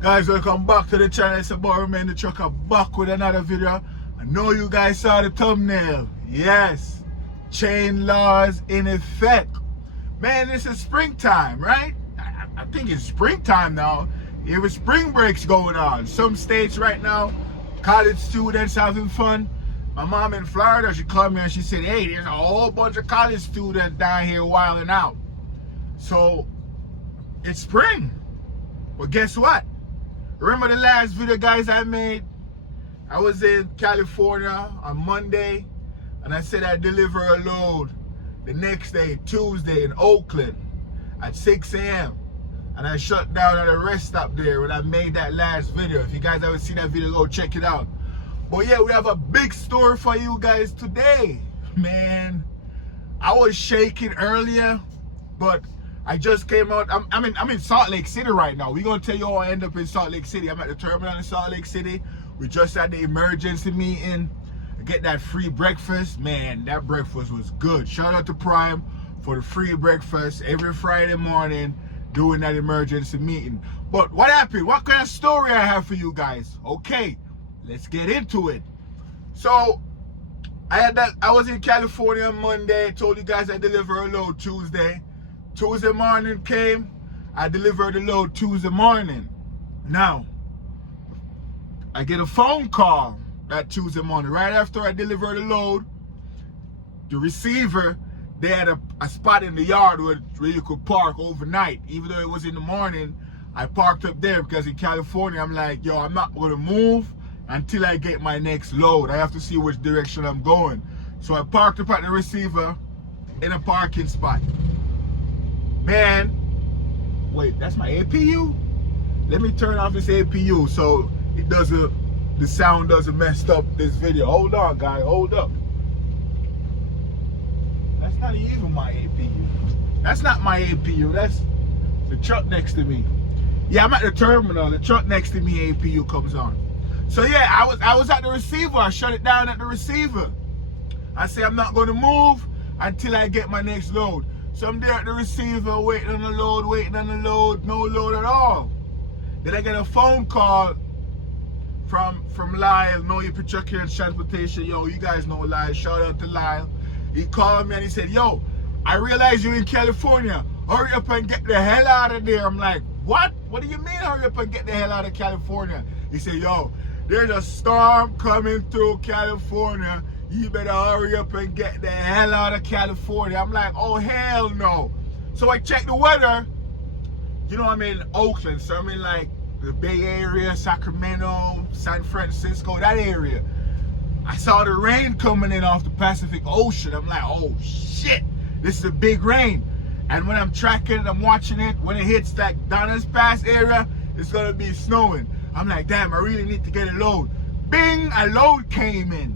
Guys, welcome back to the channel. It's about Remain the Trucker back with another video. I know you guys saw the thumbnail. Yes, chain laws in effect. Man, this is springtime, right? I think it's springtime now. Even spring breaks going on. Some states right now, college students having fun. My mom in Florida, she called me and she said, hey, there's a whole bunch of college students down here wilding out. So, it's spring. Well, guess what? Remember the last video, guys, I made? I was in California on Monday, and I said I'd deliver a load the next day, Tuesday, in Oakland at 6 a.m. And I shut down at a rest stop there when I made that last video. If you guys haven't seen that video, go check it out. But yeah, we have a big story for you guys today. Man, I was shaking earlier, but I just came out. I'm in Salt Lake City right now. We're gonna tell you how I end up in Salt Lake City. I'm at the terminal in Salt Lake City. We just had the emergency meeting. Get that free breakfast. Man, that breakfast was good. Shout out to Prime for the free breakfast every Friday morning doing that emergency meeting. But what happened? What kind of story I have for you guys? Okay, let's get into it. So I was in California on Monday. I told you guys I deliver a load Tuesday. Tuesday morning came, I delivered the load Tuesday morning. Now, I get a phone call that Tuesday morning. Right after I delivered the load, the receiver, they had a spot in the yard where you could park overnight. Even though it was in the morning, I parked up there because in California, I'm like, yo, I'm not gonna move until I get my next load. I have to see which direction I'm going. So I parked up at the receiver in a parking spot. Man, wait, that's my APU? Let me turn off this APU so it doesn't, the sound doesn't mess up this video. Hold on, guy, hold up. That's not even my APU. That's not my APU, that's the truck next to me. Yeah, I'm at the terminal, the truck next to me APU comes on. So yeah, I was at the receiver, I shut it down at the receiver. I say I'm not gonna move until I get my next load. So I'm there at the receiver, waiting on the load, no load at all. Then I get a phone call from Lyle, Know Your Trucking and Transportation. Yo, you guys know Lyle, shout out to Lyle. He called me and he said, yo, I realize you're in California. Hurry up and get the hell out of there. I'm like, what? What do you mean hurry up and get the hell out of California? He said, yo, there's a storm coming through California. You better hurry up and get the hell out of California. I'm like, oh, hell no. So I checked the weather. You know, I'm in Oakland, so I'm in like the Bay Area, Sacramento, San Francisco, that area. I saw the rain coming in off the Pacific Ocean. I'm like, oh, shit, this is a big rain. And when I'm tracking it, I'm watching it, when it hits that Donner's Pass area, it's gonna be snowing. I'm like, damn, I really need to get a load. Bing, a load came in.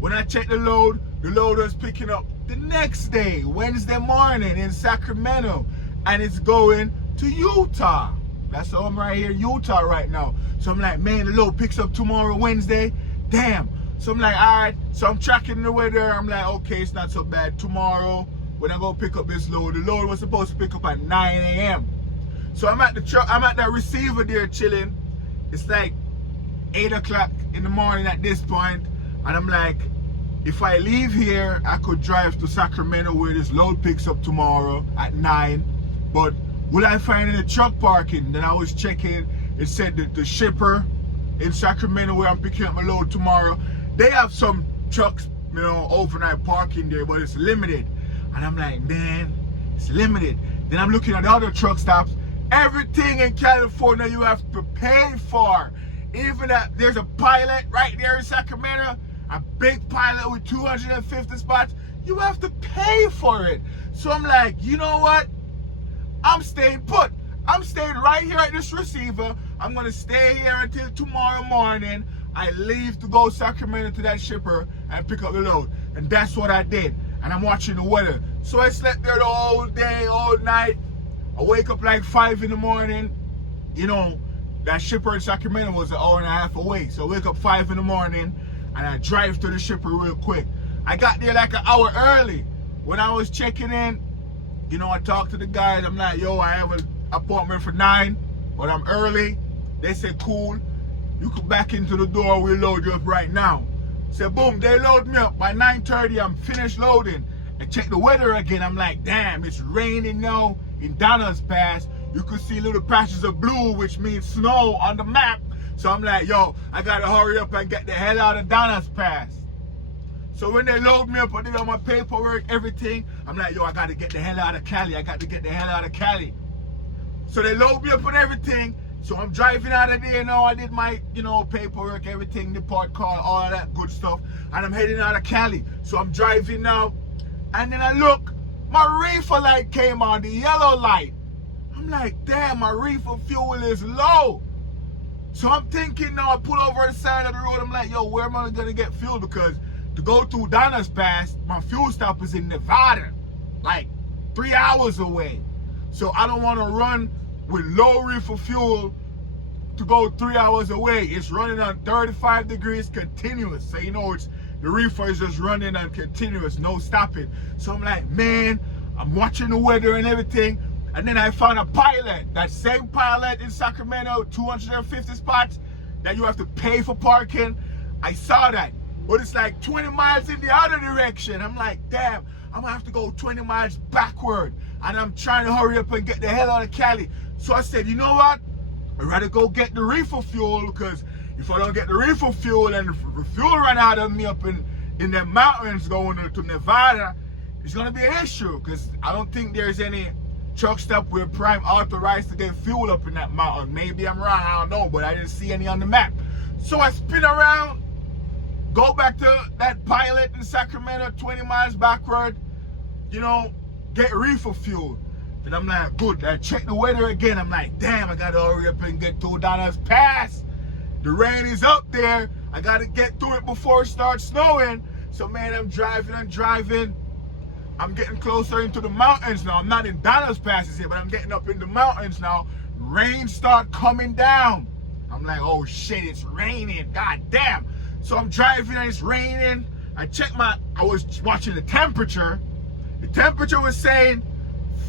When I checked the load was picking up the next day, Wednesday morning in Sacramento, and it's going to Utah. That's how I'm right here, Utah right now. So I'm like, man, the load picks up tomorrow, Wednesday. Damn. So I'm like, all right. So I'm tracking the weather. I'm like, okay, it's not so bad. Tomorrow, when I go pick up this load, the load was supposed to pick up at 9 a.m. So I'm at the truck, I'm at that receiver there chilling. It's like 8 o'clock in the morning at this point, and I'm like, if I leave here, I could drive to Sacramento where this load picks up tomorrow at 9. But will I find any truck parking? Then I was checking, it said that the shipper in Sacramento where I'm picking up my load tomorrow, they have some trucks, you know, overnight parking there, but it's limited. And I'm like, man, it's limited. Then I'm looking at the other truck stops. Everything in California you have to pay for. Even that there's a Pilot right there in Sacramento, a big Pilot with 250 spots, you have to pay for it. So I'm like, you know what? I'm staying put. I'm staying right here at this receiver. I'm gonna stay here until tomorrow morning. I leave to go Sacramento to that shipper and pick up the load. And that's what I did. And I'm watching the weather. So I slept there the whole day, all night. I wake up like 5 in the morning. You know, that shipper in Sacramento was an hour and a half away. So I wake up 5 in the morning and I drive to the shipper real quick. I got there like an hour early. When I was checking in, you know, I talked to the guys. I'm like, yo, I have an appointment for 9, but I'm early. They said, cool, you come back into the door, we'll load you up right now. So boom, they load me up. By 9:30, I'm finished loading. I check the weather again. I'm like, damn, it's raining now in Donner's Pass. You could see little patches of blue, which means snow on the map. So I'm like, yo, I gotta hurry up and get the hell out of Donner's Pass. So when they load me up, I did all my paperwork, everything. I'm like, yo, I gotta get the hell out of Cali. I got to get the hell out of Cali. So they load me up and everything. So I'm driving out of there now. I did my, paperwork, everything, the port call, all of that good stuff. And I'm heading out of Cali. So I'm driving now. And then I look, my reefer light came on, the yellow light. I'm like, damn, my reefer fuel is low. So I'm thinking now, I pull over the side of the road. I'm like, yo, where am I gonna get fuel? Because to go through Donner's Pass, my fuel stop is in Nevada, like 3 hours away. So I don't want to run with low reefer fuel to go 3 hours away. It's running on 35 degrees continuous. So it's the reefer is just running on continuous, no stopping. So I'm like, man, I'm watching the weather and everything. And then I found a pilot, that same pilot in Sacramento, 250 spots that you have to pay for parking. I saw that, but it's like 20 miles in the other direction. I'm like, damn, I'm gonna have to go 20 miles backward. And I'm trying to hurry up and get the hell out of Cali. So I said, you know what? I'd rather go get the reefer fuel, because if I don't get the reefer fuel and the fuel run out of me up in the mountains going to Nevada, it's gonna be an issue, because I don't think there's any truck stop where Prime authorized to get fuel up in that mountain. Maybe I'm wrong, I don't know, but I didn't see any on the map. So I spin around, go back to that pilot in Sacramento, 20 miles backward, get reefer fuel. And I'm like, good. I check the weather again. I'm like, damn, I gotta hurry up and get through Donner's Pass. The rain is up there. I gotta get through it before it starts snowing. So man, I'm driving. I'm getting closer into the mountains now. I'm not in Donner's Pass yet, but I'm getting up in the mountains now. Rain start coming down. I'm like, oh shit, it's raining. God damn. So I'm driving and it's raining. I was watching the temperature. The temperature was saying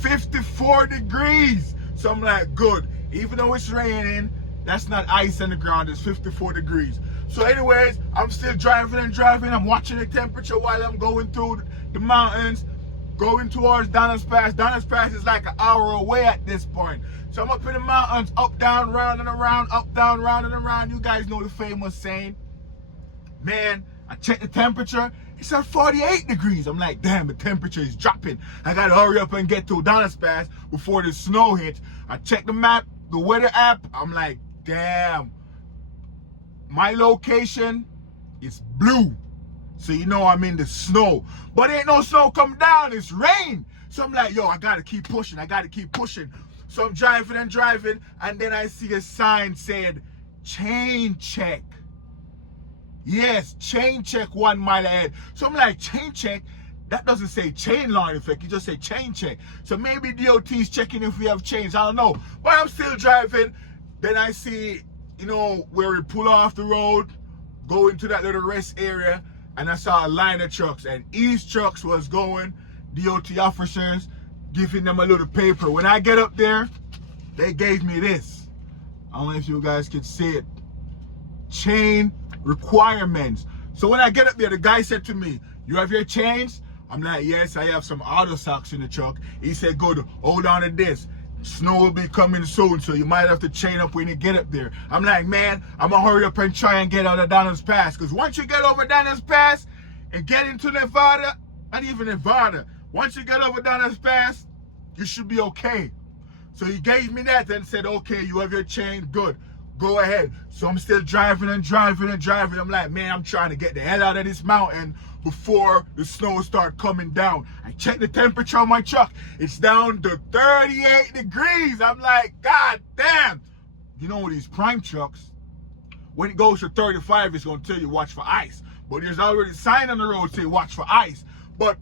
54 degrees. So I'm like, good. Even though it's raining, that's not ice on the ground. It's 54 degrees. So anyways, I'm still driving. I'm watching the temperature while I'm going through the mountains, going towards Donner's Pass. Donner's Pass is like an hour away at this point. So I'm up in the mountains, up, down, round and around, up, down, round and around. You guys know the famous saying. Man, I checked the temperature. It's at 48 degrees. I'm like, damn, the temperature is dropping. I gotta hurry up and get to Donner's Pass before the snow hits. I checked the map, the weather app. I'm like, damn, my location is blue. So I'm in the snow. But ain't no snow come down, it's rain. So I'm like, yo, I gotta keep pushing. So I'm driving, and then I see a sign said, chain check. Yes, chain check 1 mile ahead. So I'm like, chain check? That doesn't say chain line effect, it just say chain check. So maybe DOT's checking if we have chains, I don't know. But I'm still driving. Then I see, where we pull off the road, go into that little rest area, and I saw a line of trucks, and each trucks was going, DOT officers, giving them a little paper. When I get up there, they gave me this. I don't know if you guys could see it. Chain requirements. So when I get up there, the guy said to me, you have your chains? I'm like, yes, I have some auto socks in the truck. He said, good, hold on to this. Snow will be coming soon, so you might have to chain up when you get up there. I'm like, man, I'm gonna hurry up and try and get out of Donner's Pass, because once you get over Donner's Pass and get into Nevada, not even Nevada, once you get over Donner's Pass, you should be okay. So he gave me that and said, okay, you have your chain, good. Go ahead. So I'm still driving. I'm like, man, I'm trying to get the hell out of this mountain before the snow start coming down. I checked the temperature on my truck. It's down to 38 degrees. I'm like, God damn. These Prime trucks, when it goes to 35, it's going to tell you watch for ice. But there's already a sign on the road saying watch for ice. But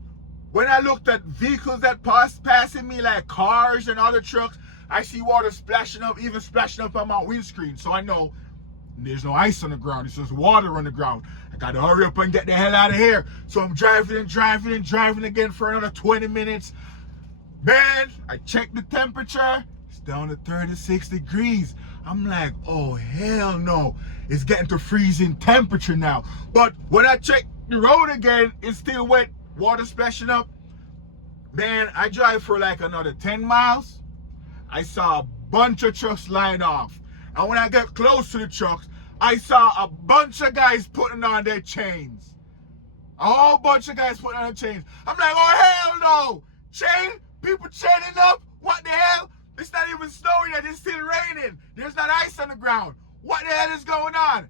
when I looked at vehicles that passing me, like cars and other trucks, I see water splashing up, even splashing up on my windscreen. So I know there's no ice on the ground. It's just water on the ground. I got to hurry up and get the hell out of here. So I'm driving again for another 20 minutes. Man, I checked the temperature. It's down to 36 degrees. I'm like, oh, hell no. It's getting to freezing temperature now. But when I check the road again, it's still wet, water splashing up. Man, I drive for like another 10 miles. I saw a bunch of trucks line off. And when I get close to the trucks, I saw a bunch of guys putting on their chains. A whole bunch of guys putting on their chains. I'm like, oh, hell no. Chain? People chaining up? What the hell? It's not even snowing yet. It's still raining. There's not ice on the ground. What the hell is going on?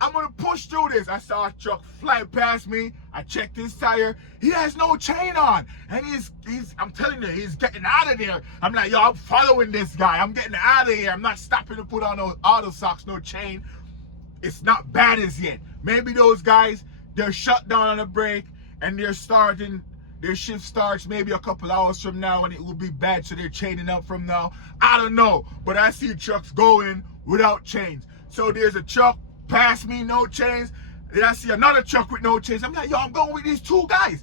I'm going to push through this. I saw a truck fly past me. I checked his tire. He has no chain on. And I'm telling you, he's getting out of there. I'm like, yo, I'm following this guy. I'm getting out of here. I'm not stopping to put on no auto socks, no chain. It's not bad as yet. Maybe those guys, they're shut down on a break and they're starting, their shift starts maybe a couple hours from now and it will be bad, so they're chaining up from now. I don't know, but I see trucks going without chains. So there's a truck past me, no chains. Then I see another truck with no chains. I'm like, yo, I'm going with these two guys.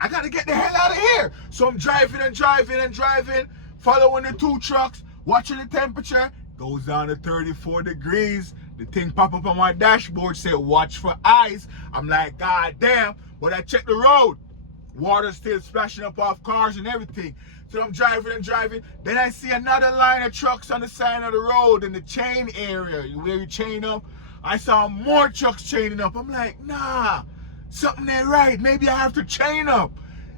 I got to get the hell out of here. So I'm driving, following the two trucks, watching the temperature. Goes down to 34 degrees. The thing pop up on my dashboard, said watch for ice. I'm like, God damn. But I checked the road. Water still splashing up off cars and everything. So I'm driving. Then I see another line of trucks on the side of the road in the chain area where you chain up. I saw more trucks chaining up. I'm like, nah, something ain't right. Maybe I have to chain up.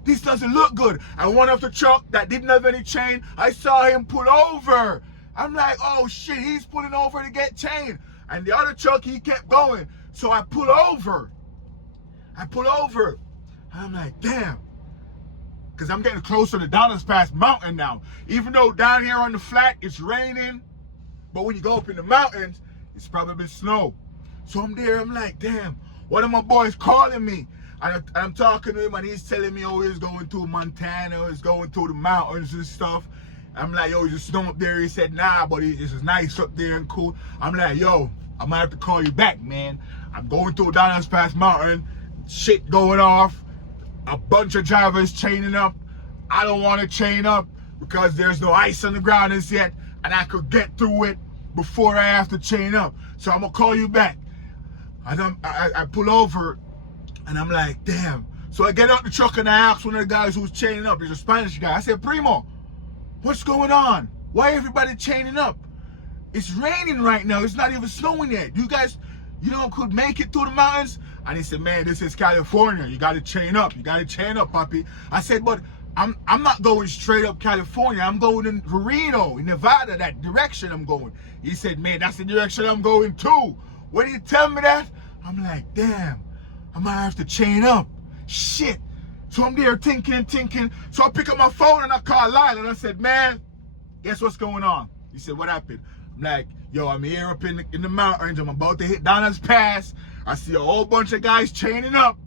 This doesn't look good. And one of the truck that didn't have any chain, I saw him pull over. I'm like, oh shit, he's pulling over to get chained. And the other truck, he kept going. So I pull over. I'm like, damn. Because I'm getting closer to Dollars Pass Mountain now. Even though down here on the flat, it's raining. But when you go up in the mountains, it's probably snow. So I'm there, I'm like, damn. One of my boys calling me. And I'm talking to him and he's telling me, oh, he's going through Montana. He's going through the mountains and stuff. I'm like, yo, is there snow up there? He said, nah, but it's nice up there and cool. I'm like, yo, I might have to call you back, man. I'm going through Dollars Pass Mountain. Shit going off. A bunch of drivers chaining up. I don't want to chain up because there's no ice on the ground as yet. And I could get through it before I have to chain up. So I'm going to call you back. I pull over and I'm like, damn. So I get out the truck and I ask one of the guys who's chaining up. He's a Spanish guy. I said, Primo, what's going on? Why everybody chaining up? It's raining right now. It's not even snowing yet. You guys, could make it through the mountains? And he said, man, this is California. You got to chain up. You got to chain up, puppy. I said, but I'm not going straight up California. I'm going in Reno, in Nevada, that direction I'm going. He said, man, that's the direction I'm going too. When he tell me that, I'm like, damn, I might have to chain up. Shit. So I'm there thinking. So I pick up my phone and I call Lyle and I said, man, guess what's going on? He said, what happened? I'm like, yo, I'm here up in the mountains. I'm about to hit Donna's Pass. I see a whole bunch of guys chaining up.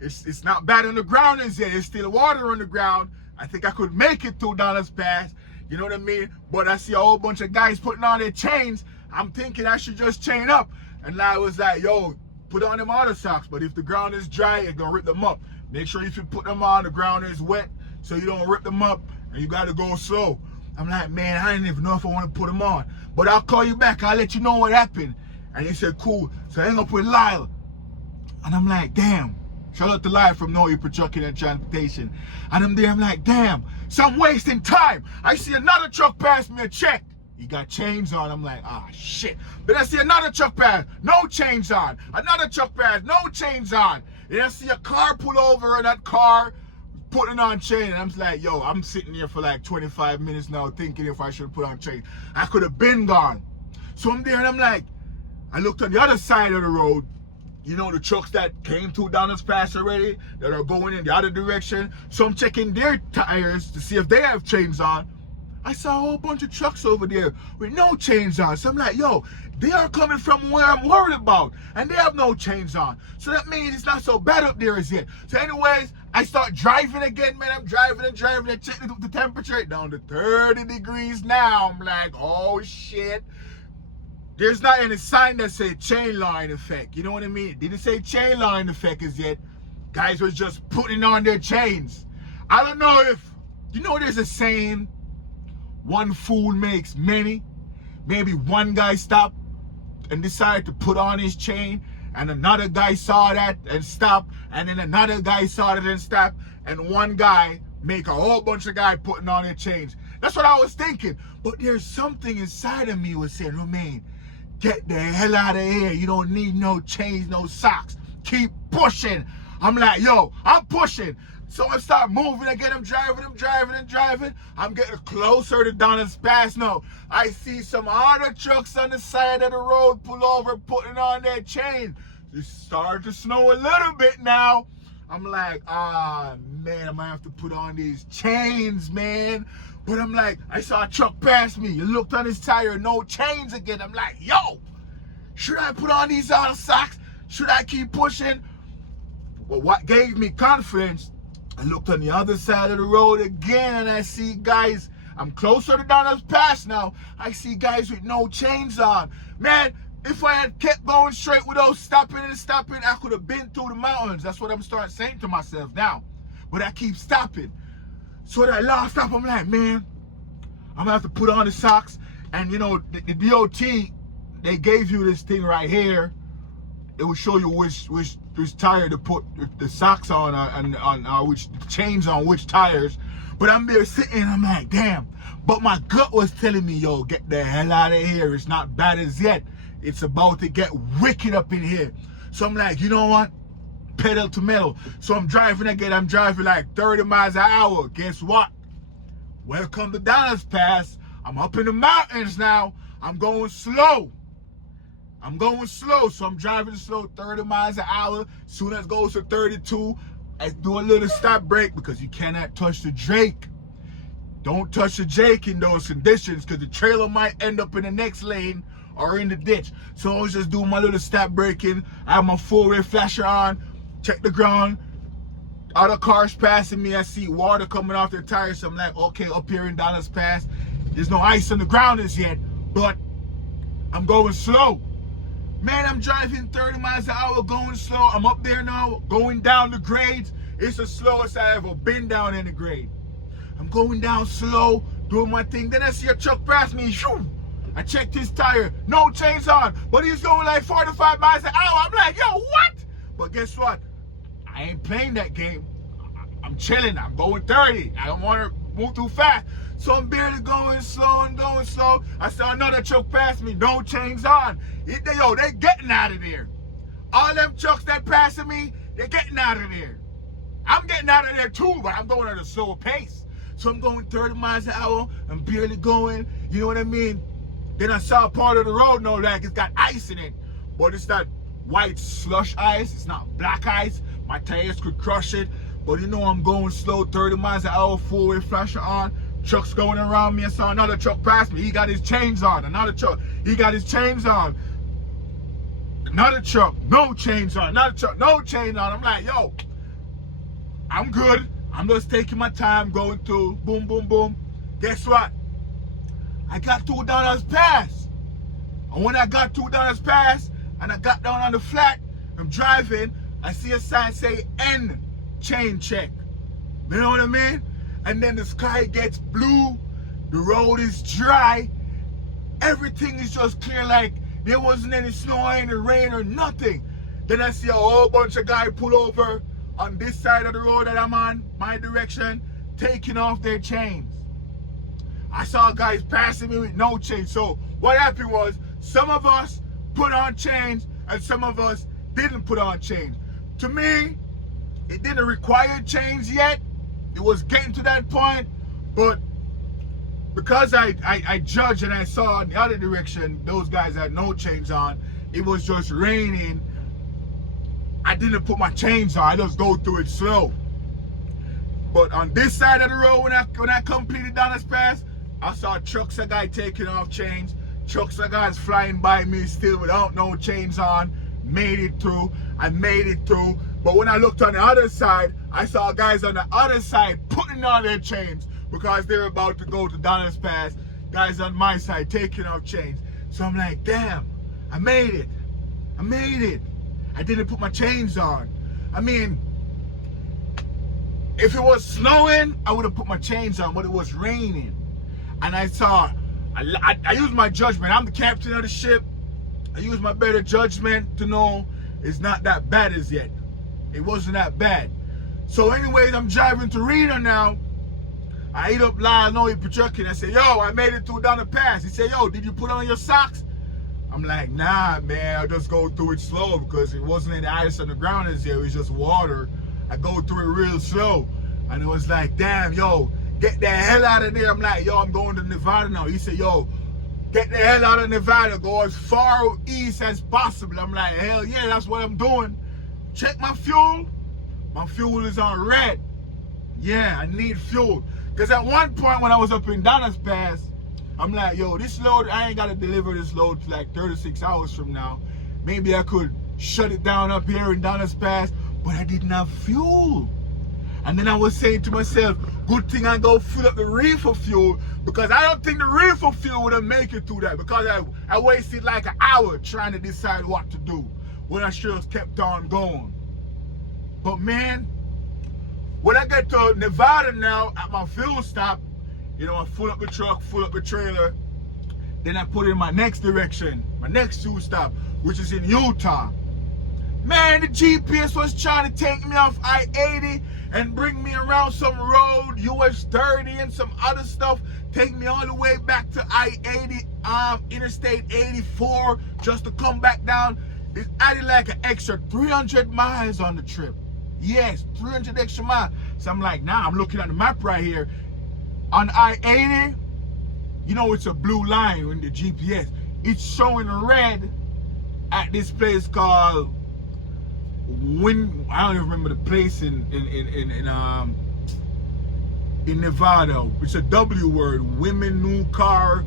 It's not bad on the ground as yet. There's still water on the ground. I think I could make it through Donna's Pass. You know what I mean? But I see a whole bunch of guys putting on their chains. I'm thinking I should just chain up. And I was like, yo, put on them auto socks. But if the ground is dry, you're going to rip them up. Make sure if you put them on, the ground is wet so you don't rip them up. And you got to go slow. I'm like, man, I didn't even know if I want to put them on. But I'll call you back. I'll let you know what happened. And he said, cool. So I hang up with Lyle. And I'm like, damn. Shout out to Lyle from No Ear Trucking and Transportation. And I'm there, I'm like, damn. So I'm wasting time. I see another truck pass me a check. He got chains on. I'm like, ah, shit. But I see another truck pass, no chains on. Another truck pass, no chains on. And I see a car pull over and that car putting on chain. And I'm like, yo, I'm sitting here for like 25 minutes now thinking if I should put on chain. I could have been gone. So I'm there and I'm like, I looked on the other side of the road. You know, the trucks that came through Donna's Pass already that are going in the other direction. So I'm checking their tires to see if they have chains on. I saw a whole bunch of trucks over there with no chains on. So I'm like, yo, they are coming from where I'm worried about. And they have no chains on. So that means it's not so bad up there as yet. So anyways, I start driving again, man. I'm driving and checking the temperature down to 30 degrees now. I'm like, oh, shit. There's not any sign that say chain line effect. You know what I mean? It didn't say chain line effect as yet. Guys was just putting on their chains. I don't know if, there's a saying, one fool makes many. maybe one guy stopped and decided to put on his chain, and another guy saw that and stopped, and then another guy saw it and stopped, and one guy make a whole bunch of guys putting on their chains. That's what I was thinking. But there's something inside of me was saying, Romain, get the hell out of here. You don't need no chains, no socks. Keep pushing. I'm like, yo, I'm pushing. So I start moving again. I'm driving. I'm getting closer to Donna's Pass now. I see some other trucks on the side of the road pull over, putting on their chain. It started to snow a little bit now. I'm like, man, I might have to put on these chains, man. But I'm like, I saw a truck pass me. He looked on his tire, no chains again. I'm like, yo, should I put on these other socks? Should I keep pushing? Well, what gave me confidence, I looked on the other side of the road again, and I see guys. I'm closer to Donna's Pass now. I see guys with no chains on. Man, if I had kept going straight without stopping, I could have been through the mountains. That's what I'm starting saying to myself now. But I keep stopping. So that last stop, I'm like, man, I'm gonna have to put on the socks. And you know, the DOT, they gave you this thing right here. It will show you which tire to put the socks on, and which chains on which tires. But I'm there sitting, I'm like, damn. But my gut was telling me, yo, get the hell out of here. It's not bad as yet. It's about to get wicked up in here. So I'm like, you know what? Pedal to metal. So I'm driving again. I'm driving like 30 miles an hour. Guess what? Welcome to Donna's Pass. I'm up in the mountains now. I'm going slow. So I'm driving slow, 30 miles an hour. Soon as it goes to 32, I do a little stop brake because you cannot touch the Drake. Don't touch the Drake in those conditions because the trailer might end up in the next lane or in the ditch. So I was just doing my little stop braking. I have my four-way flasher on, check the ground. Other cars passing me, I see water coming off their tires. So I'm like, okay, up here in Donna's Pass, there's no ice on the ground as yet, but I'm going slow. Man, I'm driving 30 miles an hour, going slow. I'm up there now, going down the grades. It's the slowest I ever been down in the grade. I'm going down slow, doing my thing. Then I see a truck pass me. Shoo! I checked his tire, no chains on, but he's going like 45 miles an hour. I'm like, yo, what? But guess what? I ain't playing that game. I'm chilling. I'm going 30. I don't want to move too fast. So I'm barely going slow and going slow. I saw another truck pass me, no chains on. They getting out of there. All them trucks that passing me, they're getting out of there. I'm getting out of there too, but I'm going at a slower pace. So I'm going 30 miles an hour. I'm barely going. You know what I mean? Then I saw a part of the road, no, like it's got ice in it. But it's not white slush ice. It's not black ice. My tires could crush it. But you know I'm going slow, 30 miles an hour, four-way flasher on. Trucks going around me. I saw another truck pass me. He got his chains on. Another truck, he got his chains on. Another truck, no chains on. Another truck, no chain on. I'm like, yo, I'm good. I'm just taking my time going through. Boom, boom, boom. Guess what? I got through Donna's Pass. And when I got through Donna's Pass and I got down on the flat, I'm driving, I see a sign say N chain check. You know what I mean? And then the sky gets blue, the road is dry, everything is just clear, like there wasn't any snow, any rain or nothing. Then I see a whole bunch of guys pull over on this side of the road that I'm on, my direction, taking off their chains. I saw guys passing me with no chains. So what happened was, some of us put on chains and some of us didn't put on chains. To me, it didn't require chains yet. It was getting to that point, but because I judged and I saw in the other direction, those guys had no chains on, it was just raining, I didn't put my chains on, I just go through it slow. But on this side of the road, when I completed Donna's Pass, I saw trucks of guys taking off chains, trucks of guys flying by me still without no chains on, made it through, I made it through. But when I looked on the other side, I saw guys on the other side putting on their chains because they're about to go to Donna's Pass. Guys on my side taking off chains. So I'm like, damn, I made it. I made it. I didn't put my chains on. I mean, if it was snowing, I would have put my chains on, but it was raining. And I saw I use my judgment. I'm the captain of the ship. I use my better judgment to know it's not that bad as yet. It wasn't that bad. So anyways, I'm driving to Reno now. I hit up Lyle, no, he projecting. I said, yo, I made it through down the pass. He said, yo, did you put on your socks? I'm like, nah, man, I just go through it slow because it wasn't any ice on the ground as yet. It was just water. I go through it real slow. And it was like, damn, yo, get the hell out of there. I'm like, yo, I'm going to Nevada now. He said, yo, get the hell out of Nevada. Go as far east as possible. I'm like, hell yeah, that's what I'm doing. Check my fuel. My fuel is on red. Yeah, I need fuel. Because at one point when I was up in Donna's Pass, I'm like, yo, this load, I ain't got to deliver this load to like 36 hours from now. Maybe I could shut it down up here in Donna's Pass, but I didn't have fuel. And then I was saying to myself, good thing I go fill up the reefer fuel, because I don't think the reefer fuel would have make it through that, because I wasted like an hour trying to decide what to do when I should have kept on going. But man, when I get to Nevada now at my fuel stop, you know, I fill up the truck, fill up the trailer, then I put in my next direction, my next fuel stop, which is in Utah. Man, the GPS was trying to take me off I-80 and bring me around some road, US 30 and some other stuff, take me all the way back to I-80, Interstate 84, just to come back down. It added like an extra 300 miles on the trip. Yes, 300 extra miles. So I'm like, nah, I'm looking at the map right here. On I-80, you know it's a blue line in the GPS. It's showing red at this place called I don't even remember the place in Nevada. It's a W word. Women new car,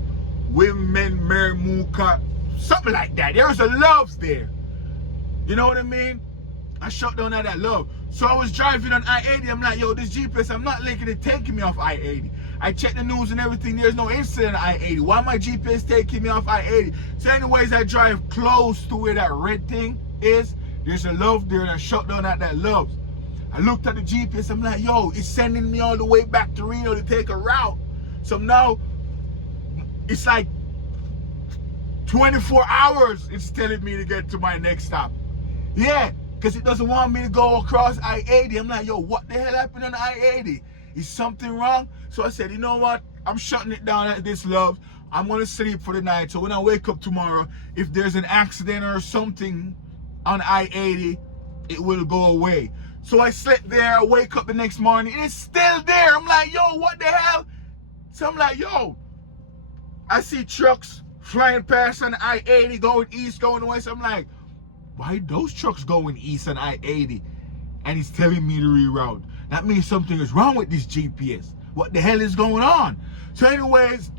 women marry new car, something like that. There's a Love's there. You know what I mean? I shut down at that Love. So I was driving on I-80. I'm like, yo, this GPS, I'm not liking it taking me off I-80. I checked the news and everything. There's no incident on I-80. Why my GPS taking me off I-80? So anyways, I drive close to where that red thing is. There's a Love there, and I shut down at that Love's. I looked at the GPS. I'm like, yo, it's sending me all the way back to Reno to take a route. So now it's like 24 hours it's telling me to get to my next stop. Yeah, because it doesn't want me to go across I-80. I'm like, yo, what the hell happened on I-80? Is something wrong? So I said, you know what? I'm shutting it down at this Love. I'm going to sleep for the night. So when I wake up tomorrow, if there's an accident or something on I-80, it will go away. So I slept there. I wake up the next morning, and it's still there. I'm like, yo, what the hell? So I'm like, yo, I see trucks flying past on I-80, going east, going west. I'm like, why those trucks going east on I-80? And he's telling me to reroute. That means something is wrong with this GPS. What the hell is going on? So anyways,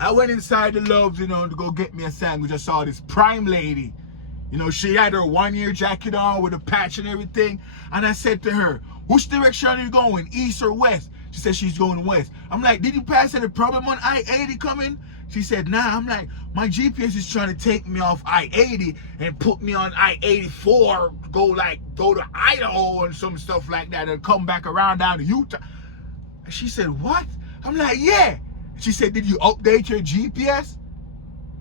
I went inside the Love's, you know, to go get me a sandwich. I saw this prime lady. You know, she had her one-year jacket on with a patch and everything. And I said to her, which direction are you going, east or west? She said she's going west. I'm like, did you pass any problem on I-80 coming? She said, nah. I'm like, my GPS is trying to take me off I-80 and put me on I-84, go to Idaho and some stuff like that and come back around down to Utah. And she said, what? I'm like, yeah. She said, did you update your GPS?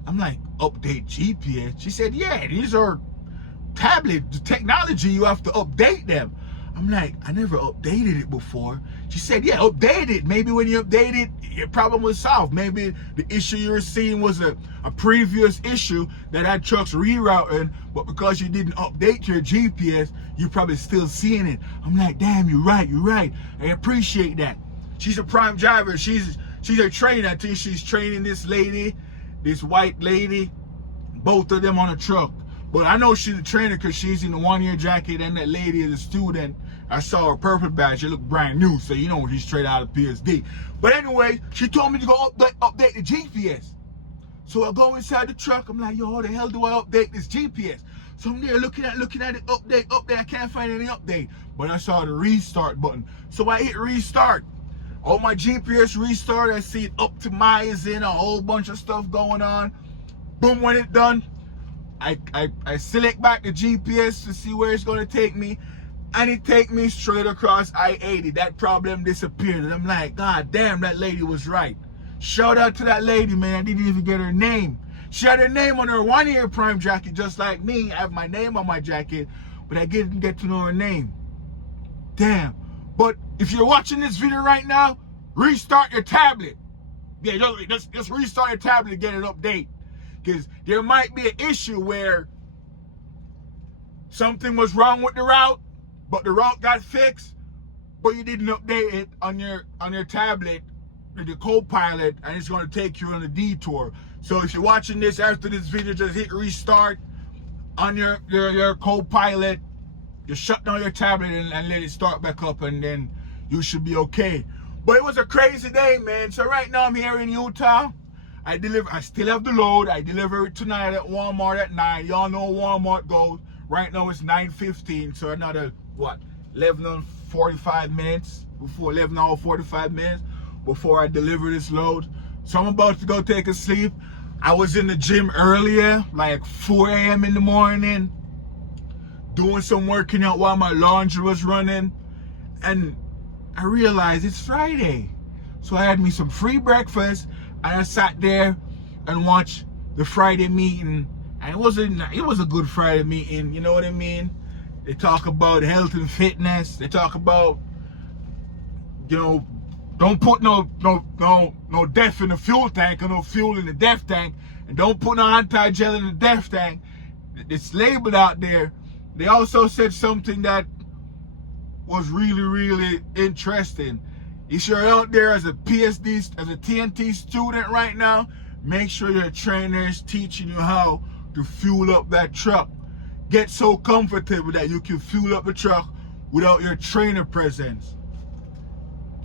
I'm like, update GPS? She said, yeah, these are tablet technology. You have to update them. I'm like, I never updated it before. She said, yeah, update it. Maybe when you update it, your problem was solved. Maybe the issue you were seeing was a previous issue that had trucks rerouting, but because you didn't update your GPS, you're probably still seeing it. I'm like, damn, you're right. I appreciate that. She's a prime driver. She's a trainer. I think she's training this lady, this white lady, both of them on a truck. But I know she's a trainer because she's in the one-year jacket, and that lady is a student. I saw her purple badge. It looked brand new, so you know she's straight out of PSD. But anyway, she told me to go update the GPS. So I go inside the truck. I'm like, yo, how the hell do I update this GPS? So I'm there looking at it, update. I can't find any update. But I saw the restart button. So I hit restart. On my GPS restart, I see it optimizing, a whole bunch of stuff going on. Boom, when it's done, I select back the GPS to see where it's going to take me, and it take me straight across I-80. That problem disappeared, and I'm like, God damn, that lady was right. Shout out to that lady, man. I didn't even get her name. She had her name on her 1 year Prime jacket, just like me. I have my name on my jacket, but I didn't get to know her name. Damn. But if you're watching this video right now, restart your tablet. Yeah, just restart your tablet to get an update. Because there might be an issue where something was wrong with the route, but the route got fixed, but you didn't update it on your tablet with the co-pilot, and it's going to take you on a detour. So if you're watching this after this video, just hit restart on your co-pilot. You shut down your tablet and let it start back up, and then you should be okay. But it was a crazy day, man. So right now I'm here in Utah. I still have the load. I deliver it tonight at Walmart at 9. Y'all know Walmart goes. Right now it's 9:15, so another, what, 11:45 minutes before 11 hours 45 minutes before I deliver this load. So I'm about to go take a sleep. I was in the gym earlier, like 4 a.m. in the morning, doing some working out while my laundry was running, and I realized it's Friday. So I had me some free breakfast, and I sat there and watched the Friday meeting. And it was a good Friday meeting, you know what I mean? They talk about health and fitness. They talk about, you know, don't put no DEF in the fuel tank or no fuel in the DEF tank, and don't put no anti-gel in the DEF tank. It's labeled out there. They also said something that was really interesting. If you're out there as a PSD, as a TNT student right now, make sure your trainer is teaching you how to fuel up that truck. Get so comfortable that you can fuel up the truck without your trainer presence.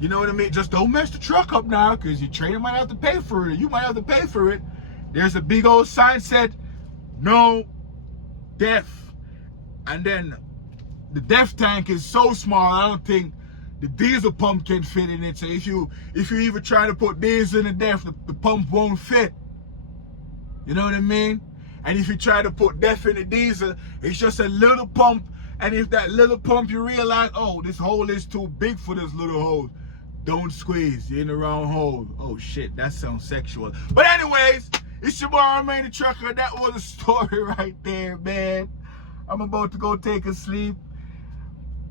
You know what I mean? Just don't mess the truck up now, because your trainer might have to pay for it. You might have to pay for it. There's a big old sign said, no DEF. And then the DEF tank is so small, I don't think the diesel pump can fit in it. So if you even try to put diesel in the DEF, the pump won't fit. You know what I mean? And if you try to put DEF in the diesel, it's just a little pump. And if that little pump you realize, oh, this hole is too big for this little hole, don't squeeze, you're in the wrong hole. Oh shit, that sounds sexual. But anyways, it's your boy Remain the Trucker. That was a story right there, man. I'm about to go take a sleep.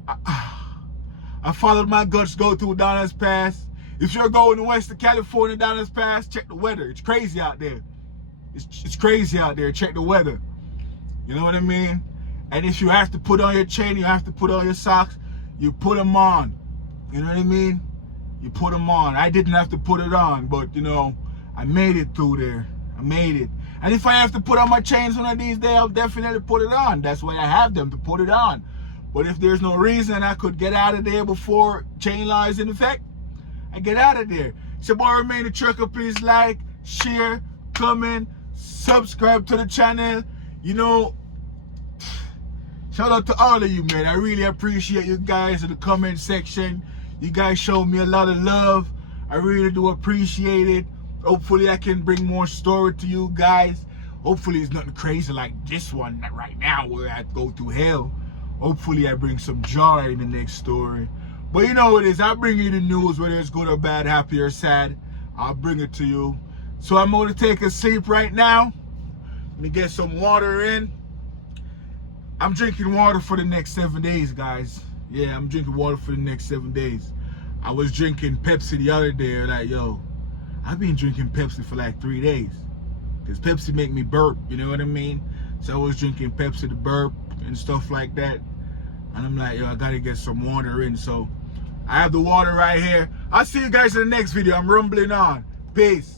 I followed my guts go through Donner's Pass. If you're going to Western California, Donner's Pass, check the weather. It's crazy out there. It's crazy out there. Check the weather. You know what I mean? And if you have to put on your chain, you have to put on your socks, you put them on. You know what I mean? You put them on. I didn't have to put it on, but you know, I made it through there. I made it. And if I have to put on my chains one of these days, I'll definitely put it on. That's why I have them, to put it on. But if there's no reason I could get out of there before chain law is in effect, I get out of there. It's your boy Remain the Trucker. Please like, share, comment, subscribe to the channel. You know, shout out to all of you, man. I really appreciate you guys in the comment section. You guys showed me a lot of love. I really do appreciate it. Hopefully I can bring more story to you guys. Hopefully it's nothing crazy like this one right now where I go through hell. Hopefully I bring some joy in the next story. But you know what it is. I'll bring you the news, whether it's good or bad, happy or sad. I'll bring it to you. So I'm going to take a sleep right now. Let me get some water in. I'm drinking water for the next 7 days, guys. Yeah, I'm drinking water for the next 7 days. I was drinking Pepsi the other day. Like, yo, I've been drinking Pepsi for like 3 days. Because Pepsi make me burp, you know what I mean? So I was drinking Pepsi to burp and stuff like that. And I'm like, yo, I gotta get some water in. So I have the water right here. I'll see you guys in the next video. I'm rumbling on. Peace.